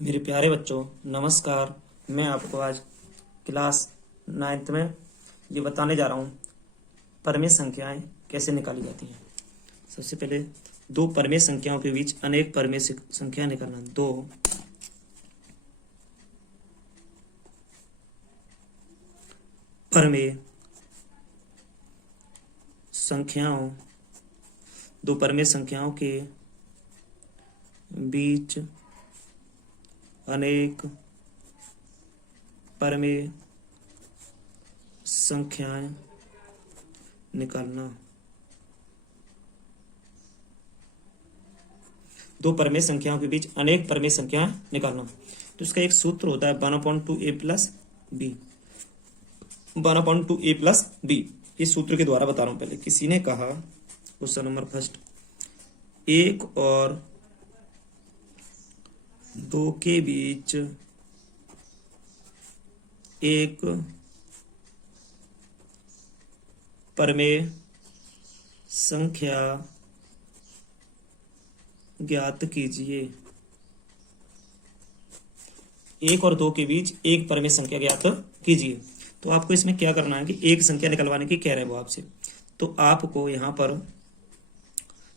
मेरे प्यारे बच्चों, नमस्कार। मैं आपको आज क्लास 9th में ये बताने जा रहा हूँ परमेय संख्याएं कैसे निकाली जाती हैं। सबसे पहले दो परमेय संख्याओं के बीच अनेक परमेय संख्या निकालना। दो परमेय संख्याओं दो परमेय संख्याओं के बीच अनेक परमेय संख्याएं निकालना। दो परमेय संख्याओं के बीच अनेक परमेय संख्याएं निकालना। तो इसका एक सूत्र होता है 1/2a plus B. 1/2a plus B इस सूत्र के द्वारा बता रहा हूं। पहले किसी ने कहा, क्वेश्चन नंबर फर्स्ट, एक और दो के बीच एक परमेय संख्या ज्ञात कीजिए। एक और दो के बीच एक परमेय संख्या ज्ञात कीजिए। तो आपको इसमें क्या करना है कि एक संख्या निकलवाने की कह रहे हैं वो आपसे। तो आपको यहां पर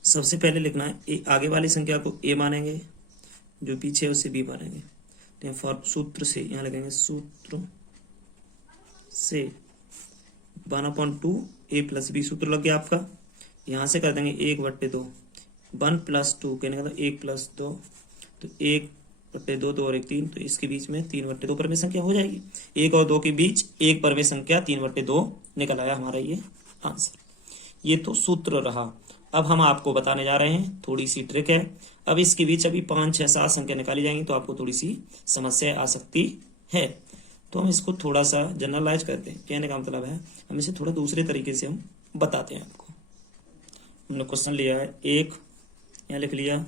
सबसे पहले लिखना है, आगे वाली संख्या को ए मानेंगे, जो पीछे है उसे बी मानेंगे। तो फॉर सूत्र से यहां लिखेंगे, सूत्र से 1/2a प्लस बी सूत्र लग गया आपका। यहां से कर देंगे 1/2, 1 + 2 कहने का 1 + 2, तो 1/2, 2 और 1 3, तो इसके बीच में 3/2 परमेय संख्या हो जाएगी। एक और दो के बीच एक परमेय संख्या 3/2 निकल आया हमारा ये आंसर। ये तो सूत्र रहा। अब हम आपको बताने जा रहे हैं, थोड़ी सी ट्रिक है। अब इसके बीच अभी 5 6 7 संख्या निकाली जाएंगी, तो आपको थोड़ी सी समस्या आ सकती है। तो हम इसको थोड़ा सा जनरलाइज करते हैं। कहने का मतलब है हम इसे थोड़ा दूसरे तरीके से हम बताते हैं आपको। हमने क्वेश्चन लिया है, एक यहाँ लिख लिया,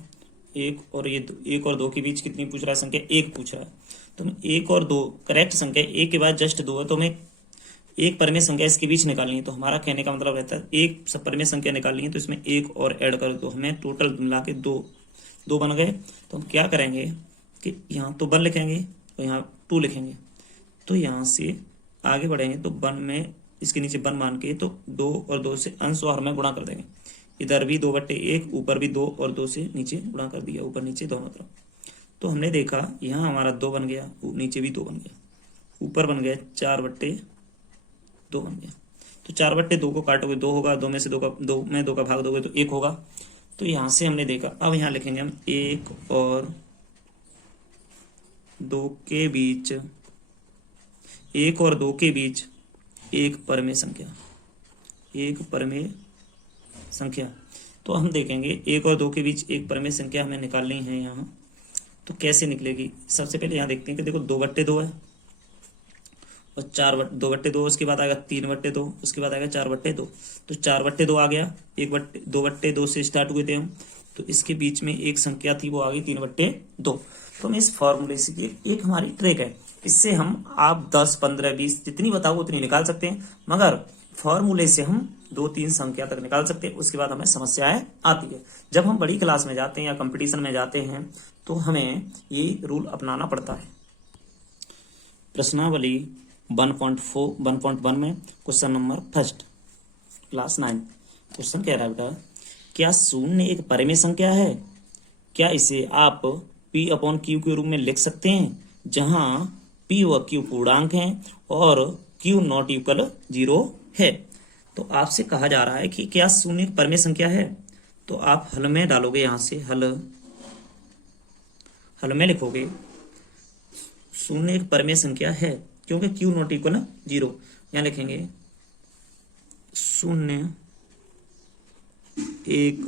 एक और ये एक और दो के बीच कितनी पूछ रहा है संख्या? एक पूछ रहा है। तो हमें एक और दो करेक्ट संख्या, एक के बाद जस्ट दो है, तो हमें एक परमेय संख्या इसके बीच निकालनी है। तो हमारा कहने का मतलब रहता है एक सब परमेय संख्या निकालनी है, तो इसमें एक और ऐड कर दो। हमें टोटल मिला के दो बन गए। तो हम क्या करेंगे कि यहाँ तो 1 लिखेंगे और यहाँ 2 लिखेंगे। तो यहाँ से आगे बढ़ेंगे तो 1 में इसके नीचे 1 मान के तो 2 और 2 से अंश और में गुणा कर देंगे। इधर भी 2/1, ऊपर भी 2 और 2 से नीचे गुणा कर दिया, ऊपर नीचे दोनों तरफ। तो हमने देखा यहाँ हमारा 2 बन गया, नीचे भी 2 बन गया, ऊपर बन गया 4/2 बन गया। तो 4/2 को काटोगे 2 होगा, 2 में से 2 का भाग दोगे तो 1 होगा। तो यहां से हमने देखा। अब यहां लिखेंगे हम एक और दो के बीच एक और दो के बीच एक परमेय संख्या, एक परमेय संख्या। तो हम देखेंगे एक और दो के बीच एक परमेय संख्या हमें निकालनी है यहाँ। तो कैसे निकलेगी? सबसे पहले यहाँ देखते हैं कि देखो 2/2 है और 2/2, उसके बाद आएगा 3/2, उसके बाद आएगा 4/2। तो 4/2 आ गया, 2/2 से स्टार्ट हुए थे हम। तो इसके बीच में एक संख्या थी, वो आ गई 3/2। तो हम इस फॉर्मूले से, एक हमारी ट्रिक है, इससे हम आप 10 15 20 जितनी बताओ उतनी निकाल सकते हैं। मगर फॉर्मूले से हम 2 3 संख्या तक निकाल सकते हैं। उसके बाद हमें समस्याएं आती है। जब हम बड़ी क्लास में जाते हैं या कंपटीशन में जाते हैं तो हमें ये रूल अपनाना पड़ता है। प्रश्नावली 1.1 में question number first, class 9। Question कह रहा है बेटा, क्या शून्य एक परमेय संख्या है? क्या इसे आप P/Q के रूप में लिख सकते हैं, जहां P व Q पूर्णांक हैं और Q नॉट इक्वल 0 है? तो आपसे कहा जा रहा है कि क्या शून्य एक परमेय संख्या है? तो आप हल में डालोगे, यहां से हल में लिखोगे शून्य एक परमेय संख्या है, क्योंकि Q नॉट इक्वल 0। यहां लिखेंगे शून्य एक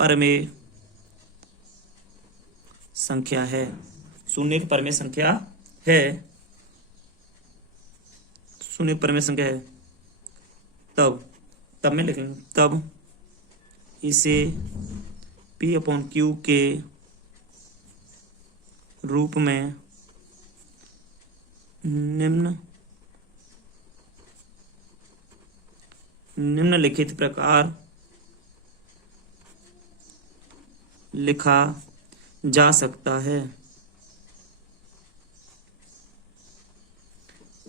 परमेय संख्या है। शून्य एक परमेय संख्या है, शून्य परमेय संख्या है। तब में लिखेंगे, तब इसे P/Q के रूप में निम्नलिखित प्रकार लिखा जा सकता है।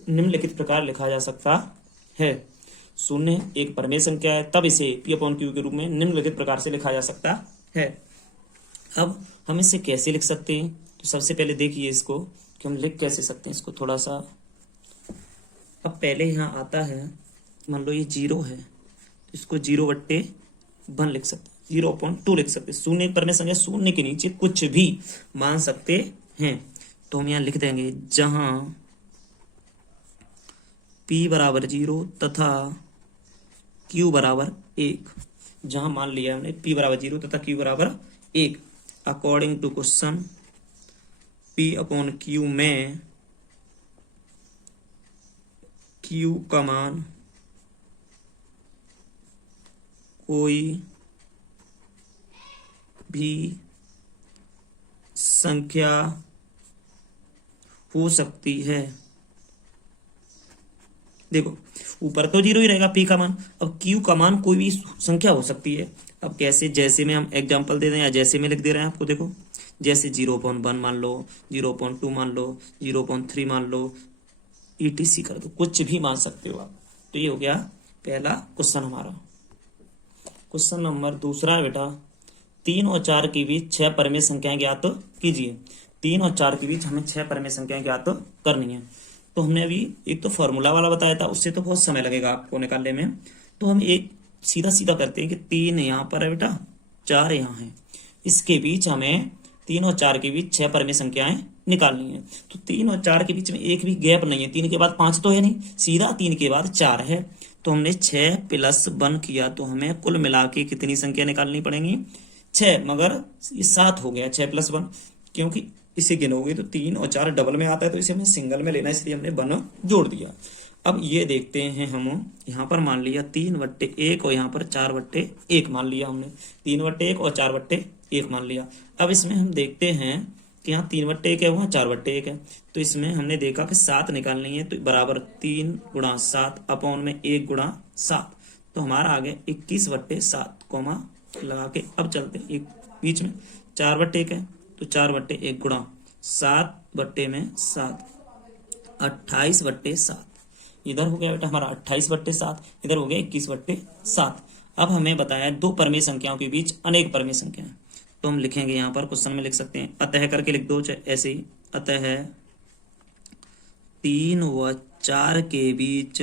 निम्नलिखित प्रकार लिखा जा सकता है। शून्य एक परिमेय संख्या है, तब इसे P अपॉन Q के रूप में निम्नलिखित प्रकार से लिखा जा सकता है। अब हम इसे कैसे लिख सकते हैं? तो सबसे पहले देखिए इसको कि हम लिख कैसे सकते हैं इसको थोड़ा सा। अब पहले यहाँ आता है, मान लो ये 0 है, तो इसको 0/1 लिख सकते हैं, 0/2 लिख सकते हैं। शून्य एक परिमेय संख्या, शून्य के नीचे कुछ भी मान सकते हैं। तो हम यहाँ लिख देंगे जहां P बराबर 0 तथा Q बराबर 1। जहां मान लिया हमने P बराबर 0 तथा Q बराबर 1, according to question P upon Q में Q का मान कोई भी संख्या हो सकती है। देखो ऊपर तो 0 ही रहेगा P का मान, अब Q का मान कोई भी संख्या हो सकती है। अब कैसे? जैसे में हम एग्जांपल दे दें या जैसे में लिख दे रहे हैं आपको। देखो जैसे 0/1 मान लो, 0/2 मान लो, 0/3 मान लो, ETC कर दो, कुछ भी मान सकते हो आप। तो ये हो गया पहला क्वेश्चन हमारा। क्वेश्चन नंबर दूसरा है बेटा, 3 और 4 के बीच 6 परिमेय संख्याएं ज्ञात कीजिए। 3 और 4 के बीच हमें 6 परिमेय संख्याएं ज्ञात करनी है। तो हमने अभी एक तो फॉर्मूला वाला बताया था, उससे तो बहुत समय लगेगा आपको निकालने में। तो हम एक सीधा सीधा करते हैं कि 3 यहाँ पर है बेटा, 4 यहाँ है, इसके बीच हमें 3 और 4 के बीच 6 परिमेय संख्याएं निकालनी है। तो 3 और 4 के बीच में एक भी गैप नहीं है, 3 के बाद 5 तो है नहीं, सीधा 3 के बाद 4 है। तो हमने 6 + 1 किया, तो हमें कुल मिला के कितनी संख्या निकालनी पड़ेंगी? 6, मगर ये 7 हो गया 6 + 1, क्योंकि इसे गिनोगे तो 3 और 4 डबल में आता है, तो इसे हमें सिंगल में लेना है, इसलिए हमने 1 जोड़ दिया। अब ये देखते हैं हम, यहाँ पर मान लिया 3/1 और यहाँ पर 4/1 मान लिया हमने, 3/1 और 4/1 मान लिया। अब इसमें हम देखते हैं कि यहाँ 3/1 है, वहाँ 4/1 है। तो इसमें हमने देखा कि 7 निकालनी है, तो बराबर 3 × 7 अपॉन में 1 × 7, तो हमारा आ गया 21/7, कॉमा लगा के अब चलते हैं। एक बीच में 4/1 है, तो 4/1 × 7/7, 28/7। इधर हो गया बेटा हमारा 28/7, इधर हो गया 21/7। अब हमें बताया दो परिमेय संख्याओं के बीच अनेक परिमेय संख्याएं, तो हम लिखेंगे यहाँ पर क्वेश्चन में लिख सकते हैं, अतः करके लिख दो, ऐसे ही, अतः 3 व 4 के बीच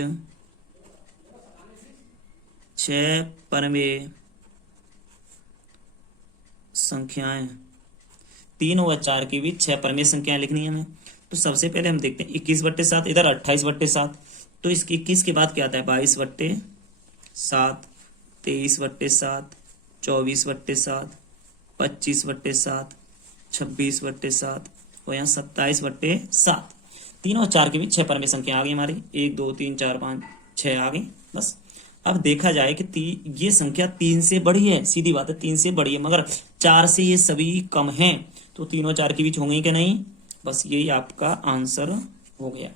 6 परिमेय संख्याएं, 3 व 4 के बीच 6 परिमेय संख्याएं लिखनी है हमें। तो सबसे पहले हम देखते हैं 21/7, इधर 28/7, तो इसके 21 के बाद क्या आता है? 22/7, 23/7, 24/7, 25/7, 26/7 और यहाँ 27/7। 3 और 4 के बीच 6 परिमेय संख्या आ गई हमारी, 1 2 3 4 5 6 आ गई बस। अब देखा जाए कि ये संख्या 3 से बड़ी है, सीधी बात है 3 से बड़ी है, मगर 4 से ये सभी कम हैं, तो 3 और 4 के बीच होंगे कि नहीं? बस यही आपका आंसर हो गया।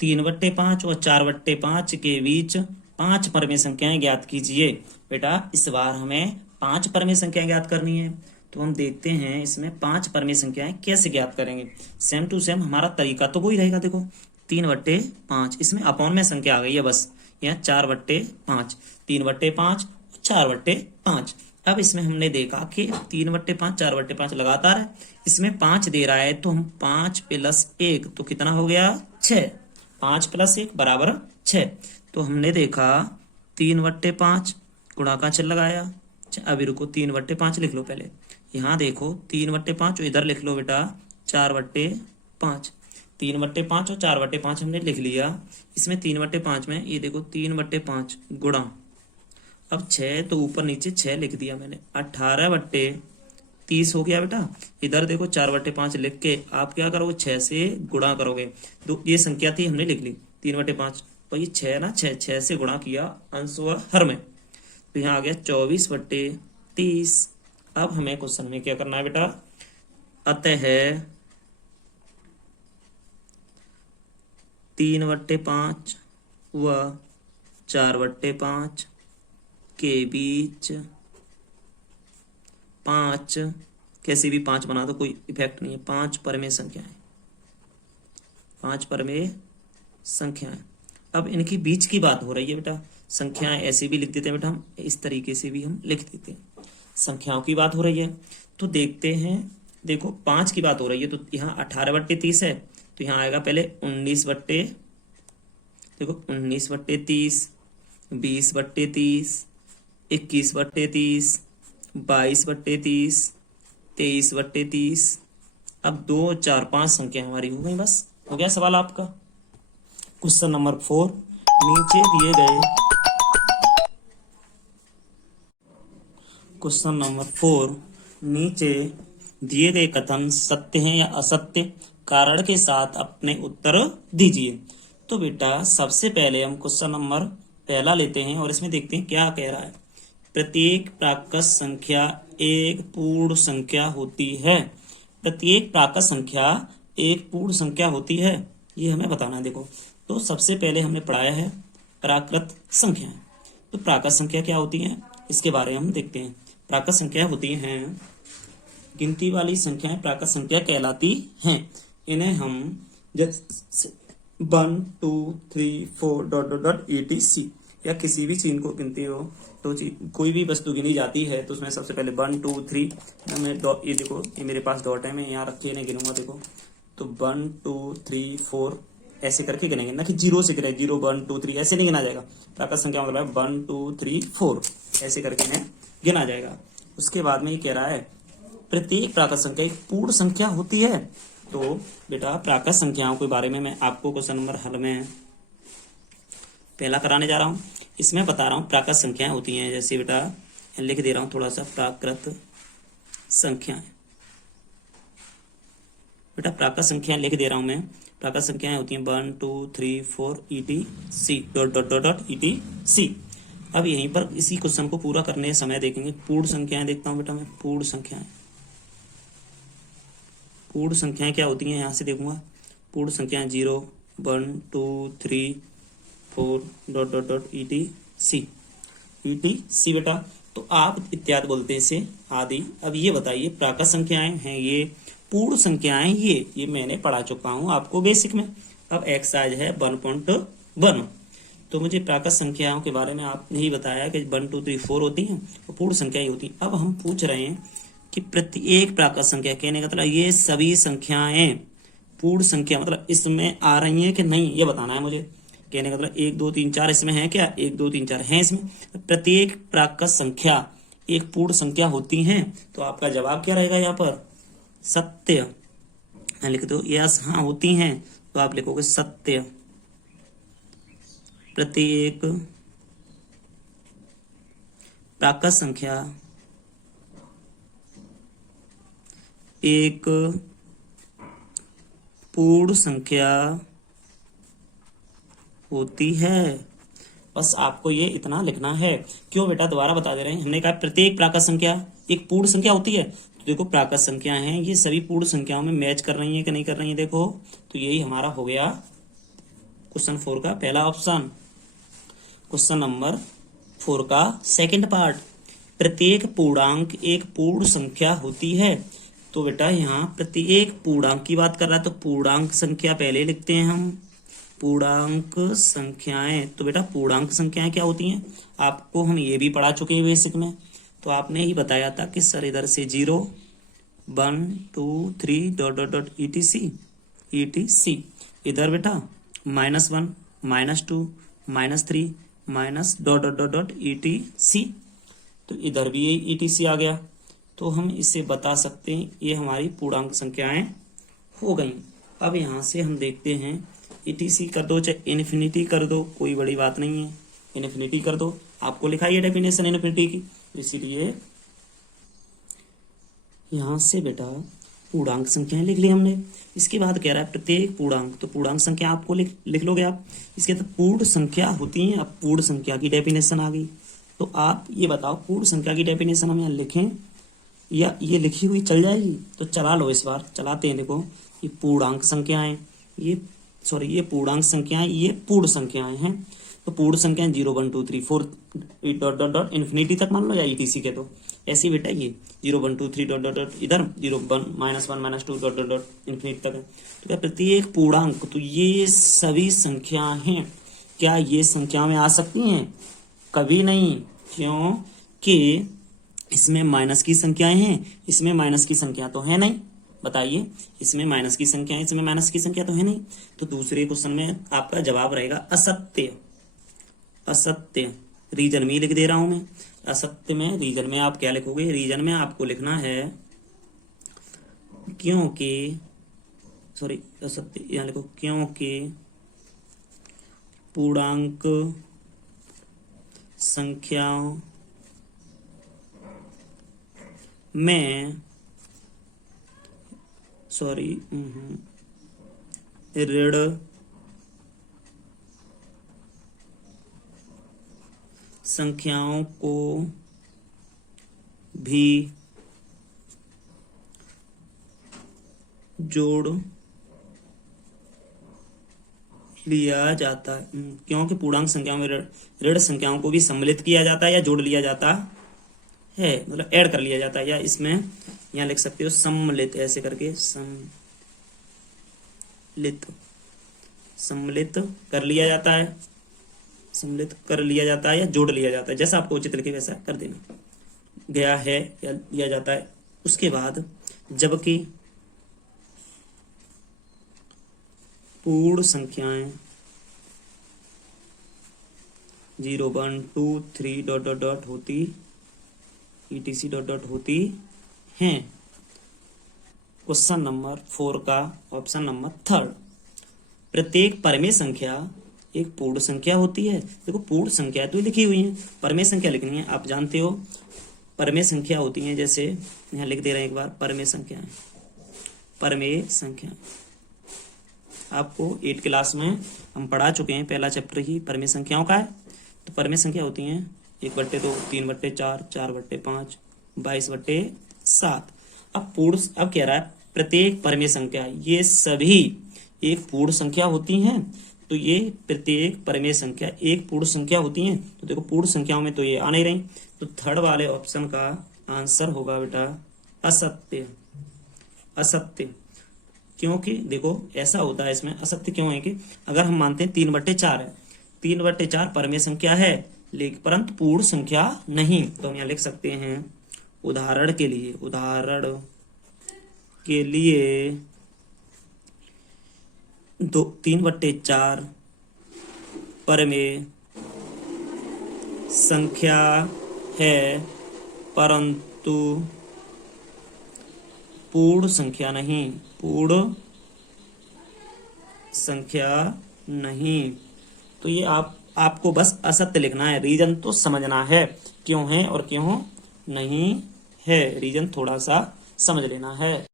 3/5 और 4/5 के बीच 5 परिमेय संख्याएं ज्ञात कीजिए। बेटा इस बार हमें 5 परिमेय संख्याएं ज्ञात करनी है, तो हम देखते हैं इसमें 5 परिमेय संख्याएं कैसे ज्ञात करेंगे। सेम टू सेम हमारा तरीका तो वही रहेगा। देखो 3/5, इसमें अपॉन में संख्या आ गई है बस, यहाँ 4/5, 3/5 और 4/5। अब इसमें हमने देखा कि 3/5 4/5 लगातार है, इसमें 5 दे रहा है, तो हम 5 + 1 तो कितना हो गया? 6, 5 + 1 बराबर 6। तो हमने देखा 3/5 गुणा का चिन्ह लगाया। अभी रुको, 3/5 लिख लो पहले, यहाँ देखो 3/5 इधर लिख लो बेटा 4/5, 3/5 और 4/5 हमने लिख लिया। इसमें 3/5 में ये देखो 3/5 गुणा, अब 6 तो ऊपर नीचे 6 लिख दिया मैंने, 18/30 हो गया बेटा। इधर देखो 4/5 लिख के आप क्या करोगे? 6 से गुणा करोगे, तो ये संख्या थी हमने लिख ली 3/5, और ये 6 ना, 6 से गुणा किया अंश व हर में, तो यहाँ आ गया 24/30। अब हमें क्वेश्चन में क्या करना है बेटा? अतः 3/5 व 4/5 के बीच 5, कैसे भी 5 बना दो, कोई इफेक्ट नहीं है। 5 परमेय संख्याएं, 5 परमेय संख्याएं। अब इनकी बीच की बात हो रही है बेटा, संख्याएं ऐसे भी लिख देते हैं बेटा हम, इस तरीके से भी हम लिख देते हैं। संख्याओं की बात हो रही है तो देखते हैं, देखो 5 की बात हो रही है तो यहाँ 18/30 है, तो यहाँ आएगा पहले 19/, देखो 19/30, 20/30, 21/30, 22/30, 23/30। अब 2, 4, 5 संख्या हमारी हो गई, बस हो गया सवाल आपका। क्वेश्चन नंबर 4, नीचे दिए गए क्वेश्चन नंबर 4, नीचे दिए गए कथन सत्य हैं या असत्य, कारण के साथ अपने उत्तर दीजिए। तो बेटा सबसे पहले हम क्वेश्चन नंबर पहला लेते हैं और इसमें देखते हैं क्या कह रहा है। प्रत्येक प्राकृत संख्या एक पूर्ण संख्या होती है। प्रत्येक प्राकृत संख्या एक पूर्ण संख्या होती है, ये हमें बताना है। देखो तो सबसे पहले हमने पढ़ाया है प्राकृत संख्याएं। तो प्राकृत संख्या क्या होती है इसके बारे में हम देखते हैं। प्राकृत संख्या होती हैं गिनती वाली संख्याएं, प्राकृत संख्या कहलाती हैं। इन्हें हम जैसे 1, 2, 3, 4 ... etc या किसी भी चीज को गिनती हो तो कोई भी वस्तु गिनी जाती है तो उसमें सबसे पहले 1, 2, 3 मैं ये देखो ये मेरे पास डॉट है, मैं यहाँ रख के इन्हें गिनूंगा। देखो तो 1, 2, 3, 4 ऐसे करके गिनेंगे, ना कि 0 से गिने, 0, 1, 2, 3 ऐसे नहीं गिना जाएगा। प्राकृत संख्या मतलब 1, 2, 3, 4 ऐसे करके इन्हें गिना जाएगा। उसके बाद में ये कह रहा है प्रत्येक प्राकृत संख्या एक पूर्ण संख्या होती है। तो बेटा प्राकृत संख्याओं के बारे में मैं आपको क्वेश्चन नंबर हल में पहला कराने जा रहा हूँ। इसमें बता रहा हूँ प्राकृत संख्याएं होती हैं, जैसे बेटा लिख दे रहा हूँ थोड़ा सा, प्राकृत संख्याएं। बेटा प्राकृत संख्याएं लिख दे रहा हूँ मैं। प्राकृत संख्याएं होती हैं 1, 2, 3, 4 etc ... etc। अब यहीं पर इसी क्वेश्चन को पूरा करने समय देखेंगे पूर्ण संख्याएं। देखता हूं बेटा मैं पूर्ण संख्याएं। पूर्ण संख्याएं क्या होती हैं यहां से देखूंगा। पूर्ण संख्याएं 0, 1, 2, 3, 4 ... etc बेटा। तो आप इत्यादि बोलते हैं इसे आदि। अब ये बताइए प्राकृत संख्याएं हैं ये, पूर्ण संख्याएं ये मैंने पढ़ा चुका हूं आपको बेसिक में। अब एक्सरसाइज है 1.1। तो मुझे प्राकृत संख्याओं के बारे में आपने ही बताया कि 1, 2, 3, 4 होती हैं और पूर्ण संख्या ही होती हैं। अब हम पूछ रहे हैं कि प्रत्येक प्राकृत संख्या, कहने का मतलब ये सभी संख्याएं पूर्ण संख्या मतलब इसमें आ रही हैं कि नहीं, ये बताना है मुझे। कहने का मतलब 1, 2, 3, 4 इसमें है क्या, 1, 2, 3, 4 है इसमें। प्रत्येक प्राकृत संख्या एक पूर्ण संख्या होती हैं। तो आपका जवाब क्या रहेगा यहाँ पर, सत्य। लिख दो यस, हाँ होती हैं, तो आप लिखोगे सत्य। प्रत्येक प्राकृत संख्या एक पूर्ण संख्या होती है। बस आपको ये इतना लिखना है। क्यों बेटा दोबारा बता दे रहे हैं, हमने कहा प्रत्येक प्राकृत संख्या एक पूर्ण संख्या होती है। तो देखो प्राकृत संख्या हैं ये सभी पूर्ण संख्याओं में मैच कर रही हैं कि नहीं कर रही हैं, देखो तो यही हमारा हो गया क्वेश्चन 4 का पहला ऑप्शन। क्वेश्चन नंबर 4 का सेकंड पार्ट, प्रत्येक पूर्णांक एक पूर्ण संख्या होती है। तो बेटा यहाँ प्रत्येक पूर्णांक की बात कर रहा है तो पूर्णांक संख्या पहले लिखते हैं हम, पूर्णांक संख्याएं। तो बेटा पूर्णांक संख्याएं क्या होती हैं आपको हम ये भी पढ़ा चुके हैं बेसिक में। तो आपने ही बताया था कि सर इधर से 0, 1, 2, 3 ... etc। इधर बेटा -1, -2, -3 -... तो इधर भी ये etc आ गया। तो हम इसे बता सकते हैं ये हमारी पूर्णांक संख्याएं हो गई। अब यहाँ से हम देखते हैं etc कर दो चाहे इन्फिनिटी कर दो, कोई बड़ी बात नहीं है, इन्फिनिटी कर दो। आपको लिखा है डेफिनेशन इन्फिनिटी की, इसीलिए यहाँ से बेटा पूर्णांक संख्याएं लिख ली हमने। इसके बाद कह रहा है प्रत्येक पूर्णांक, तो पूर्णांक संख्या आपको लिख लोगे आप। इसके बाद पूर्ण संख्या होती है। अब पूर्ण संख्या की डेफिनेशन आ गई। तो आप ये बताओ पूर्ण संख्या की डेफिनेशन हम यहाँ लिखें या ये लिखी हुई चल जाएगी? तो चला लो, इस बार चलाते हैं। देखो ये पूर्णांक संख्याएं, ये पूर्णांक संख्याएं, ये पूर्ण संख्याएं हैं। तो पूर्ण संख्या 0 1 2 3 4 डॉट डॉट डॉट इन्फिनिटी तक मान लो या ईटीसी के, तो ऐसी बेटा ये 0 1 2 3 डॉट डॉट डॉट इधर 0 1 -1 -2 डॉट डॉट डॉट इन्फिनिटी तक है। तो क्या प्रत्येक पूर्णांक, तो ये सभी संख्याएं क्या ये संख्या में आ सकती हैं? कभी नहीं, क्योंकि इसमें माइनस की संख्याएं हैं, इसमें माइनस की संख्या तो है नहीं। बताइए, इसमें माइनस की संख्या है, इसमें माइनस की संख्या तो है नहीं। तो दूसरे क्वेश्चन में आपका जवाब रहेगा असत्य। असत्य रीजन में लिख दे रहा हूं मैं। असत्य में रीजन में आप क्या लिखोगे? रीजन में आपको लिखना है क्योंकि, सॉरी असत्य यहां लिखो, क्योंकि पूर्णांक संख्याओं में, सॉरी ऋण संख्याओं को भी जोड़ लिया जाता है, क्योंकि पूर्णांक संख्याओं में ऋण संख्याओं को भी सम्मिलित किया जाता है या जोड़ लिया जाता है, मतलब ऐड कर लिया जाता है, या इसमें यहाँ लिख सकते हो सम्मिलित, ऐसे करके सम्मिलित कर लिया जाता है, सम्मिलित कर लिया जाता है या जोड़ लिया जाता है, जैसा आपको उचित लगे वैसा कर देना। गया है या लिया जाता है। उसके बाद जबकि पूर्ण संख्याएं 0 1 2 3 डॉट डॉट डॉट होती ईटीसी डॉट डॉट होती हैं। क्वेश्चन नंबर 4 का ऑप्शन नंबर 3, प्रत्येक परमेय संख्या एक पूर्ण संख्या होती है। देखो पूर्ण संख्या तो लिखी हुई है, परमेय संख्या लिखनी है। आप जानते हो परमेय संख्या होती हैं, जैसे यहाँ लिख दे रहे हैं एक बार, परमेय संख्याएं। परमेय संख्या आपको 8 क्लास में हम पढ़ा चुके हैं, पहला चैप्टर ही परमेय संख्याओं का है। तो परमेय संख्या होती हैं 1/2, 3/4, 4/5, 22/7। अब कह रहा है प्रत्येक परमेय संख्या, ये सभी एक पूर्ण संख्या होती हैं। तो ये प्रत्येक परमेय संख्या एक पूर्ण संख्या होती हैं। तो देखो पूर्ण संख्याओं में तो ये आ नहीं रही, तो थर्ड वाले ऑप्शन का आंसर होगा बेटा असत्य। असत्य क्योंकि देखो ऐसा होता है, इसमें असत्य क्यों है कि अगर हम मानते हैं 3/4 है, 3/4 परमेय संख्या है लेकिन परंतु पूर्ण संख्या नहीं, तो हम यहाँ लिख सकते हैं उदाहरण के लिए 3/4 परमेय संख्या है परंतु पूर्ण संख्या नहीं, पूर्ण संख्या नहीं। तो ये आपको बस असत्य लिखना है, रीजन तो समझना है क्यों है और क्यों नहीं है, रीजन थोड़ा सा समझ लेना है।